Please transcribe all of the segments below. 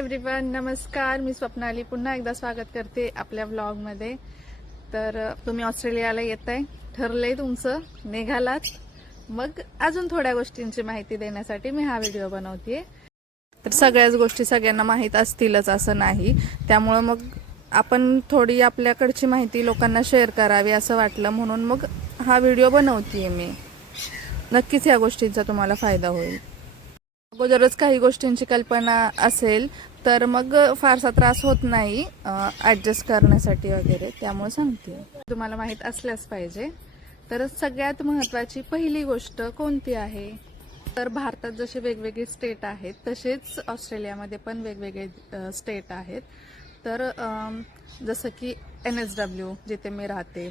नमस्कार. मी स्वप्नाली पुन्हा एकदा स्वागत करते आपल्या व्लॉगमध्ये तर तुम्ही ऑस्ट्रेलियाला येत आहे ठरलंय तुमचं. निघालात. मग अजून थोड्या गोष्टींची माहिती देण्यासाठी मी हा व्हिडिओ बनवते तर सगळ्याच गोष्टी सगळ्यांना माहीत असतीलच असं नाही. त्यामुळं मग आपण थोडी आपल्याकडची माहिती लोकांना शेअर करावी असं वाटलं म्हणून मग हा व्हिडिओ बनवते मी. नक्कीच या गोष्टींचा तुम्हाला फायदा होईल. अगोदरच काही गोष्टींची कल्पना असेल तर मग फारसा त्रास होत नाही ॲडजस्ट करण्यासाठी वगैरे. त्यामुळे सांगते. तुम्हाला माहीत असल्यास पाहिजे. तर सगळ्यात महत्त्वाची पहिली गोष्ट कोणती आहे? तर भारतात जसे वेगवेगळे स्टेट आहेत तसेच ऑस्ट्रेलियामध्ये पण वेगवेगळे स्टेट आहेत. तर जसं की एन एस डब्ल्यू जिथे मी राहते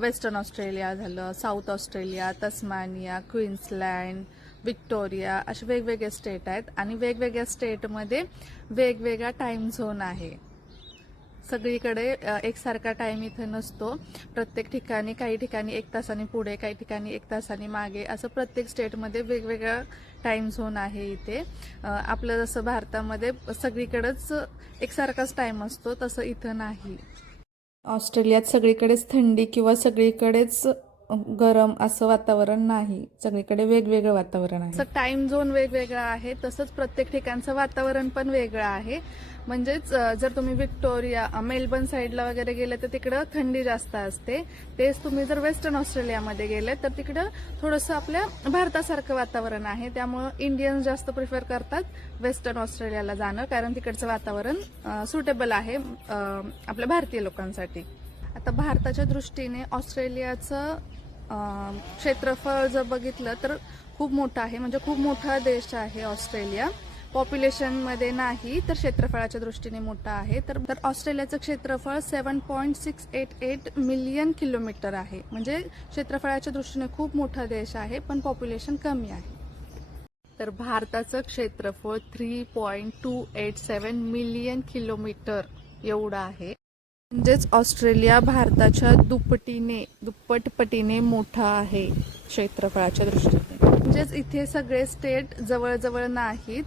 वेस्टर्न ऑस्ट्रेलिया झालं south Australia Tasmania Queensland Victoria असे वेगवेगळे स्टेट आहेत आणि वेगवेगळ्या स्टेटमध्ये वेगवेगळा टाईम झोन आहे. सगळीकडे एकसारखा टाईम इथं नसतो. प्रत्येक ठिकाणी काही ठिकाणी एक तासाने पुढे काही ठिकाणी एक तासाने मागे असं प्रत्येक स्टेटमध्ये वेगवेगळा टाईम झोन आहे इथे. आपलं जसं भारतामध्ये सगळीकडेच एकसारखाच टाईम असतो तसं इथं नाही. ऑस्ट्रेलियात सगळीकडेच थंडी किंवा सगळीकडेच गरम असं वातावरण नाही. सगळीकडे वेगवेगळं वातावरण आहे. टाइम झोन वेगवेगळा आहे तसंच प्रत्येक ठिकाणचं वातावरण पण वेगळं आहे. म्हणजेच जर तुम्ही विक्टोरिया मेलबर्न साईडला वगैरे गेले तर तिकडं थंडी जास्त असते. तेच तुम्ही जर वेस्टर्न ऑस्ट्रेलियामध्ये गेले तर तिकडं थोडंसं आपल्या भारतासारखं वातावरण आहे. त्यामुळं इंडियन्स जास्त प्रिफर करतात वेस्टर्न ऑस्ट्रेलियाला जाणं कारण तिकडचं वातावरण सुटेबल आहे आपल्या भारतीय लोकांसाठी. आता भारताच्या दृष्टीने ऑस्ट्रेलियाचं क्षेत्रफळ जर बघितलं तर खूप मोठं आहे. म्हणजे खूप मोठा देश आहे ऑस्ट्रेलिया. पॉप्युलेशनमध्ये नाही तर क्षेत्रफळाच्या दृष्टीने मोठा आहे. तर तर ऑस्ट्रेलियाचं क्षेत्रफळ seven point six eight eight million kilometre आहे. म्हणजे क्षेत्रफळाच्या दृष्टीने खूप मोठा देश आहे पण पॉप्युलेशन कमी आहे. तर भारताचं क्षेत्रफळ three point two eight seven million kilometre एवढं आहे. म्हणजेच ऑस्ट्रेलिया भारताच्या दुपटीने दुप्पटपटीने मोठा आहे क्षेत्रफळाच्या दृष्टीने. म्हणजेच इथे सगळे स्टेट जवळजवळ नाहीत.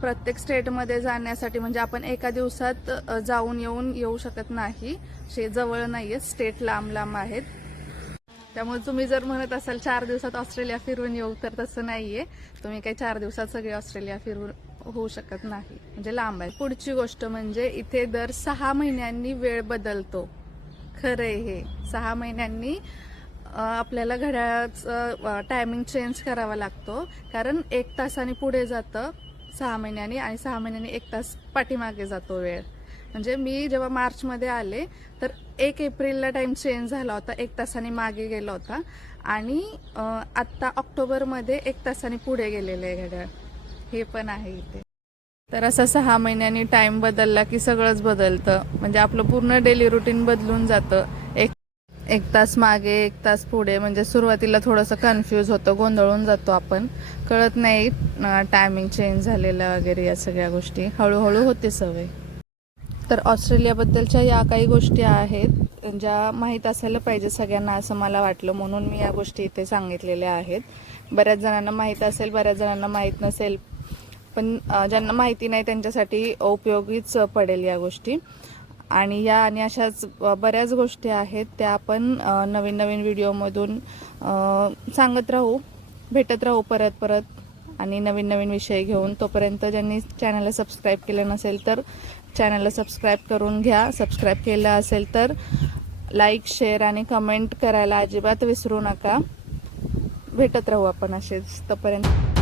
प्रत्येक स्टेटमध्ये जाण्यासाठी म्हणजे आपण एका दिवसात जाऊन येऊन येऊ शकत नाही. शे जवळ आहेत स्टेट लांब लांब आहेत. त्यामुळे तुम्ही जर म्हणत असाल चार दिवसात ऑस्ट्रेलिया फिरून येऊ तर तसं नाहीये. तुम्ही काही चार दिवसात सगळी ऑस्ट्रेलिया फिरून होऊ शकत नाही. म्हणजे लांब आहे. पुढची गोष्ट म्हणजे इथे दर सहा महिन्यांनी वेळ बदलतो. खरंय हे. सहा महिन्यांनी आपल्याला घड्याळाचं टायमिंग चेंज करावा लागतो. कारण एक तासाने पुढे जातं सहा महिन्यांनी आणि सहा महिन्यांनी एक तास पाठीमागे जातो वेळ. म्हणजे मी जेव्हा मार्चमध्ये आले तर एक एप्रिलला टाइम चेंज झाला होता. एक तासाने मागे गेला होता. आणि आत्ता ऑक्टोबरमध्ये एक तासाने पुढे गेलेलं आहे घड्याळ. हे पण आहे इथे. तर असं सहा महिन्यांनी टाईम बदलला की सगळंच बदलतं. म्हणजे आपलं पूर्ण डेली रुटीन बदलून जातं. एक एक तास मागे एक तास पुढे. म्हणजे सुरुवातीला थोडंसं कन्फ्यूज होतं गोंधळून जातो आपण. कळत नाही टायमिंग चेंज झालेलं वगैरे या सगळ्या गोष्टी. हळूहळू होते सवय. तर ऑस्ट्रेलियाबद्दलच्या या काही गोष्टी आहेत ज्या माहीत असायला पाहिजे सगळ्यांना असं मला वाटलं. म्हणून मी या गोष्टी इथे सांगितलेल्या आहेत. बऱ्याच जणांना माहीत असेल बऱ्याच जणांना माहीत नसेल पण ज्यांना माहिती नाही त्यांच्यासाठी उपयोगीच पडेल या गोष्टी. आणि या आणि अशाच बऱ्याच गोष्टी आहेत त्या आपण नवीन नवीन व्हिडिओमधून सांगत राहू भेटत राहू परत परत. आणि नवीन नवीन विषय घेऊन तोपर्यंत ज्यांनी चॅनलला सबस्क्राईब केलं नसेल तर चॅनलला सबस्क्राईब करून घ्या. सबस्क्राईब केलं असेल तर लाईक शेअर आणि कमेंट करायला अजिबात विसरू नका. भेटत राहू आपण असेच तोपर्यंत.